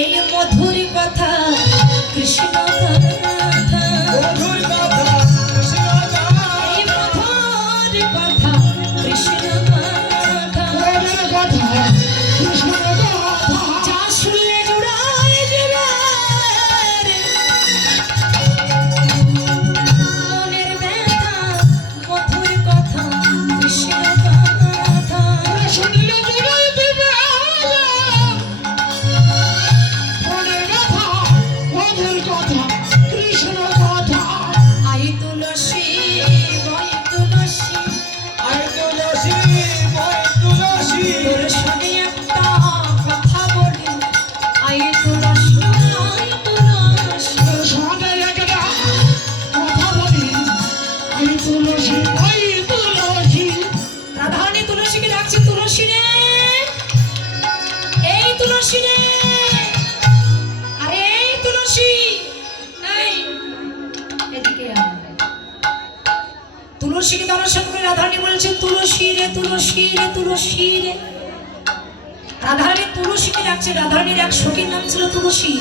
এই মধুর কথা কৃষ্ণ কথা, মধুর কথা কৃষ্ণ কথা, এই মধুর কথা কৃষ্ণ কথা, মধুর কথা কৃষ্ণ কথা, যা শুনলে জুড়ায় যাবে মনের ব্যথা, মধুর কথা কৃষ্ণ কথা, শুনলে জুড়ায় যাবে তুলসীকে দর্শন করে রাধারানী বলছেন তুলসী রে তুলসী রে তুলসী রে। রাধারানী তুলসীকে ডাকছে। রাধারানীর এক সখীর নাম ছিল তুলসী।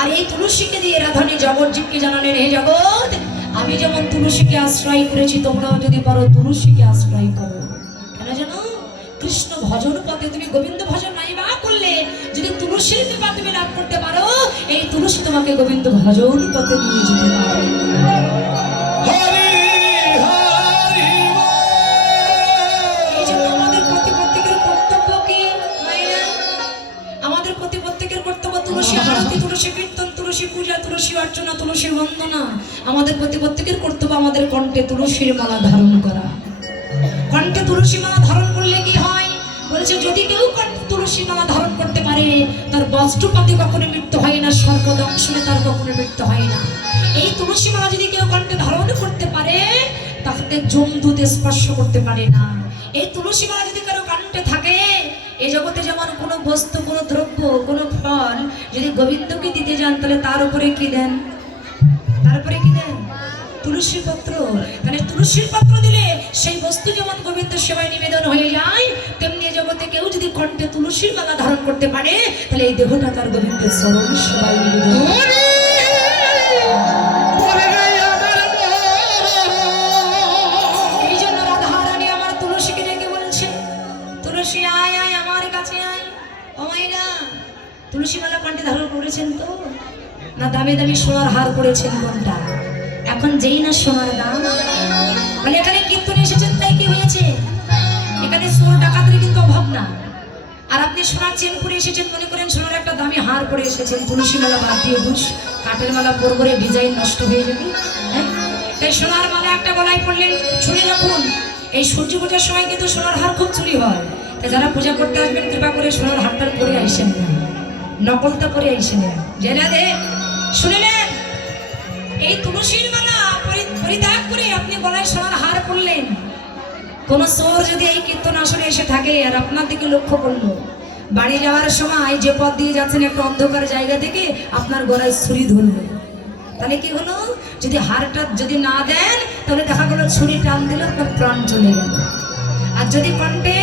আর এই তুলসীকে দিয়ে রাধারানী জগৎ জীবকে জানালেন, হে জগৎ, আমি যেমন তুলসীকে আশ্রয় করেছি তোমরাও যদি পারো তুলসীকে আশ্রয় করো। কেন জানো? কৃষ্ণ ভজন পথে তুমি গোবিন্দ ভজন নাই বা করলে যদি তুলসীর কৃপা তুমি লাভ করতে পারো, এই তুলসী তোমাকে গোবিন্দ ভজন পথে নিয়ে যেতে পারে। তুলসী কীর্তন, তুলসী পূজা, তুলসী অর্চনা, তুলসী বন্দনা। আমাদের প্রত্যেকের কর্তব্য আমাদের কণ্ঠে তুলসীর মালা ধারণ করা। কণ্ঠে তুলসী মালা ধারণ করলে কি হয়? বলছে যদি কেউ কণ্ঠে তুলসী মালা ধারণ করতে পারে তার বজ্রপাতে কখনো মৃত্যু হয় না, সর্পদংশনে তার কখনো মৃত্যু হয় না। এই তুলসী মালা যদি কেউ কণ্ঠে ধারণ করতে পারে তাকে যমদূত স্পর্শ করতে পারে না। এই তুলসী মালা যদি কারো কণ্ঠে থাকে, এই জগতে যেমন কোনো বস্তু, কোনো দ্রব্য, কোনো ফল যদি গোবিন্দকে দিতে যান তাহলে তার উপরে কি দেন? তারপরে কি দেন? তুলসী পত্র। তাহলে তুলসীর পত্র দিলে সেই বস্তু যেমন গোবিন্দ সেবায় নিবেদন হয়ে যায়, তেমনি জগতে কেউ যদি কণ্ঠে তুলসীর মালা ধারণ করতে পারে তাহলে এই দেহটা তার গোবিন্দের চরণ সেবায় নিবেদন। এই জন্য রাধারানী আমার তুলসীকে ডেকে বলছে, তুলসী আয় আয় আমার কাছে আয়। ও মাইরা, তুলসী মালা কণ্ঠে ধারণ করেছেন তো? না দামে দামি সোনার হার করেছেন কোনটা? এখন যেই না সোনার দাম, মানে এখানে কীর্তনে এসেছেন তাই কি হয়েছে? এখানে সোনা টাকাদের কিন্তু অভাব না। আর আপনি সোনার চেন পরে এসেছেন, মনে করেন সোনার একটা দামি হার পরে এসেছেন, তুলসী মালা বাদ দিয়ে দুষ কাঠের মালা পরবরে ডিজাইন নষ্ট হয়ে যাবে। হ্যাঁ, তাই সোনার মালা একটা গলায় পড়লেন। শুনে রাখুন, এই সূর্য পূজার সময় কিন্তু সোনার হার খুব চুরি হয়। তাই যারা পূজা করতে আসবেন কৃপা করে সোনার হারটা পরে আইসেন না, নকলটা পরে আইসেন না। জেলা দে শুনে নেন, এই তুলসীর মালা পরিত্যাগ করে আপনি গলায় সোনার হার পরলেন। কোন চোর যদি এই কীর্তন আসরে এসে থাকে আর আপনার দিকে লক্ষ্য করলো, বাড়ি যাওয়ার সময় যে পথ দিয়ে যাচ্ছেন একটা অন্ধকার জায়গা থেকে আপনার গলায় ছুরি ধরলো, তাহলে কি হলো? যদি হারটা যদি না দেন তাহলে দেখা গেল ছুরি টান দিলে আপনার প্রাণ চলে গেল। আর যদি কণ্ঠে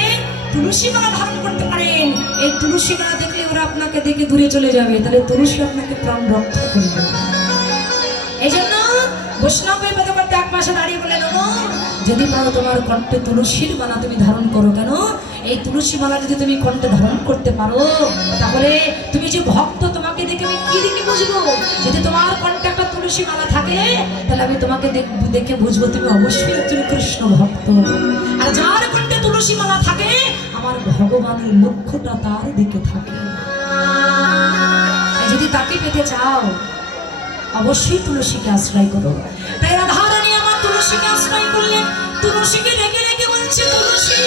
তুলসী মালা ধারণ করতে পারেন, এই তুলসী মালা দেখলে ওরা আপনাকে দেখে দূরে চলে যাবে, তাহলে তুলসী আপনাকে প্রাণ রক্ষা করবে। এই জন্য বৈষ্ণবের পদকর্তে এক পাশে দাঁড়িয়ে বলে নেব, যদি পারো তোমার কণ্ঠে তুলসীর মালা তুমি ধারণ করো। কেন? এই তুলসী মালা যদি তুমি কণ্ঠে ধারণ করতে পারো তাহলে তুমি যে ভক্ত, তোমাকে দেখে আমি কি দেখে বুঝবো? যদি তোমার কণ্ঠে একটা তুলসী মালা থাকে তাহলে আমি তোমাকে দেখে বুঝবো তুমি অবশ্যই একজন কৃষ্ণ ভক্ত। আর যার কণ্ঠে তুলসী মালা থাকে আমার ভগবানের লক্ষ্যটা তার দিকে থাকে। যদি তাকে পেতে চাও অবশ্যই তুলসীকে আশ্রয় করো। তাই রাধারানী আমার তুলসীকে আশ্রয় করলেন। তুলসীকে রেখে রেখে বলছে, তুলসী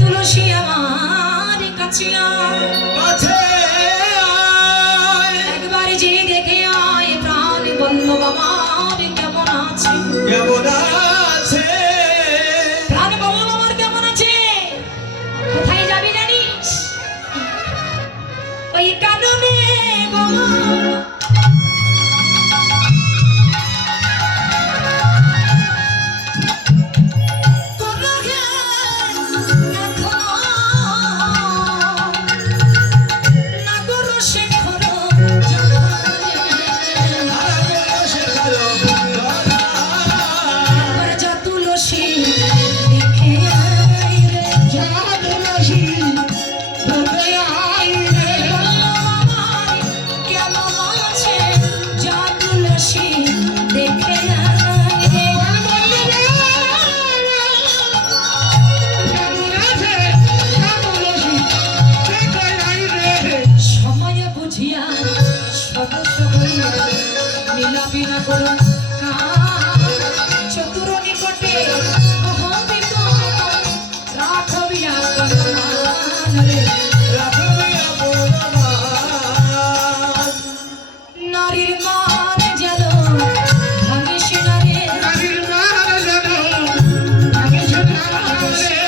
তুলসী আমার কাছে আয়, একবার যে দেখে আয় প্রাণ বল্লভ আমার কেমন আছে, প্রাণ বল্লভ আমার কেমন আছে। কোথায় যাবি জানিস? ওই কাননে গো চতুর নিকটে নারীর মান যেন ভাঙিস না রে, আমিও নারীর মান যেন ভাঙিস না রে।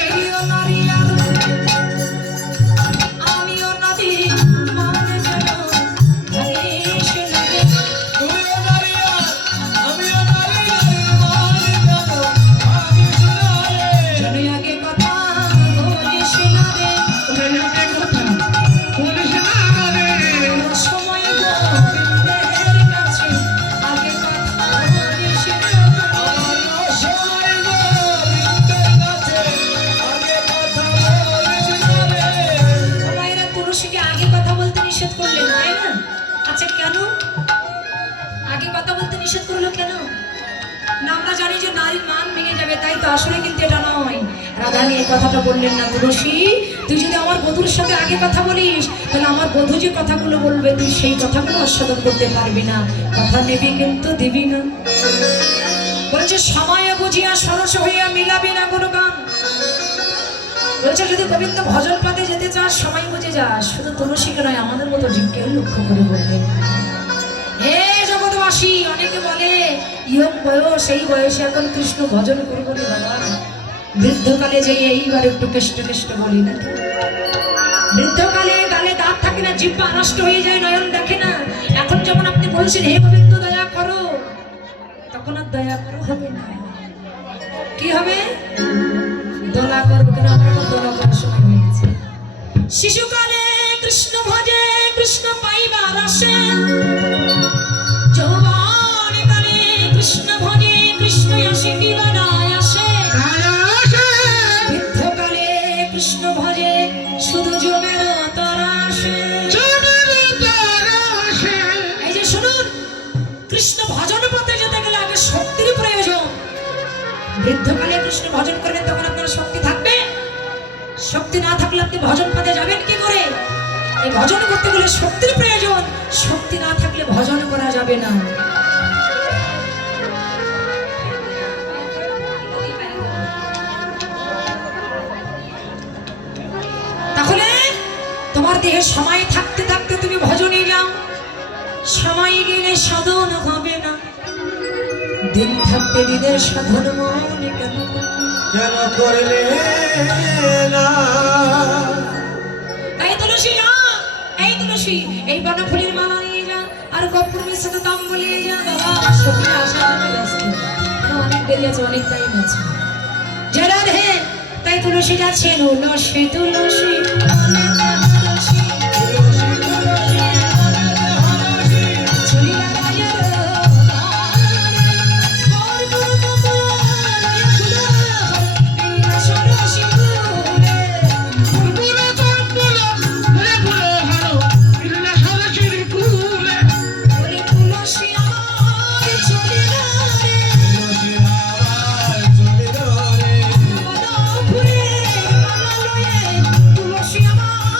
আমরা জানি যে নারীর মান ভেঙে যাবে, তাই তো আসলে কিন্তু এটা নয়। রাধারানী এই কথাটা বললেন না, তুলসী তুই যদি আমার বধূর সাথে আগে কথা বলিস তাহলে আমার বধূ যে কথাগুলো বলবে তুই সেই কথাগুলো আস্বাদন করতে পারবি না, কথা নেবি কিন্তু দিবি না। বলছে সময় বুঝিয়া সরস হইয়া মিলাবি না কোনো গান। বলছে যদি গোবিন্দ ভজন পাতে যেতে চাস সময় বুঝে যাস। শুধু তুলসীকে নয় আমাদের মতো জীবকেও লক্ষ্য করে বললেন, হে জগৎবাসী, অনেকে বলে ইয়ং বয়স, এই বয়সে এখন কৃষ্ণ ভজন করবো রে বাবা, বৃদ্ধকালে যে এইবার একটু কেষ্ট কেষ্ট বলি না। বৃদ্ধকালে গালে দাঁত থাকে না, জিহ্বা নষ্ট হয়ে যায়, নয়ন দেখে না। এখন যেমন আপনি বলছেন হে গোবিন্দ দয়া করো, তখন আর দয়া করো হবে না। কি হবে? দোলা করবো কেন? আমার এখন দোলা করার সময় হয়ে গেছে। শিশুকালে কৃষ্ণ ভজে কৃষ্ণ পাইবার আসে, যৌবনকালে কৃষ্ণ ভজে কৃষ্ণ আসে কি বানায় আসে, বৃদ্ধকালে কৃষ্ণ ভজে শুধু জমের তারা আসে। এই যে শুনুন, কৃষ্ণ ভজন পথে যেতে গেলে আগে শক্তির প্রয়োজন। বৃদ্ধকালে কৃষ্ণ ভজন করবেন তখন আপনার শক্তি থাকবে, শক্তি না থাকলে আপনি ভজন পথে যাবেন কি করে? এই ভজন করতে গেলে শক্তির প্রয়োজন, শক্তি না থাকলে ভজন করা যাবে না। তাহলে তোমার দেহে সময় থাকতে থাকতে তুমি ভজনে যাও, সময় গেলে সাধন হবে না। দিন থাকতে দিনের সাধন মনে কেন করলে না? তাই তুলসী না, এই তুলসী এই বনফুলের মালা নিয়ে যা, আর কর্পূরের সাথে দাম বলিয়ে যা। বাবা সত্যি আসা ব্যস্ত, অনেক দেরি আছে, অনেক টাইম আছে। যারা রে তাই তুলসী যাচ্ছে, তুলসী তুলসী তুলসী আমার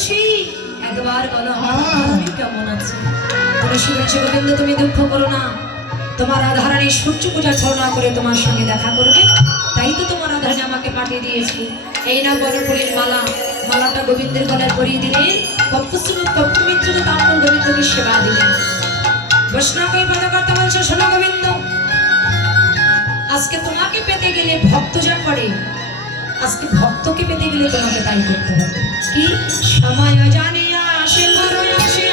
তুলসী একবার বলো আমার রাধারানী কেমন আছে? তুলসী বলছে গোবিন্দ তুমি দুঃখ করো না, তোমার রাধারানী সূর্য পূজা ছলনা করে তোমার সঙ্গে দেখা করবে, তাই তো তোমার রাধারানী আমাকে পাঠিয়ে দিয়েছে। এই না বনফুলের মালা, মালাটা গোবিন্দের গলায় পরিয়ে দিলেন, কপ্পমিত্রকে তারপর গোবিন্দকে সেবা দিলেন। বৈষ্ণব এই পদকর্তা বলছে শোনো গোবিন্দ, আজকে তোমাকে পেতে গেলে ভক্ত যা করে, আজকে ভক্তকে পেতে গেলে তোমাকে তাই করতে হবে। কি সময় জানিয়া আসে ঘরে আসে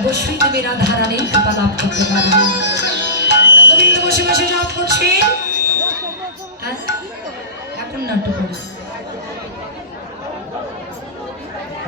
অবশ্যই তুমি রাধারানীর কৃপা লাভ করতে পারবে। গোবিন্দ বসে বসে জপ করছে, এখন নাটক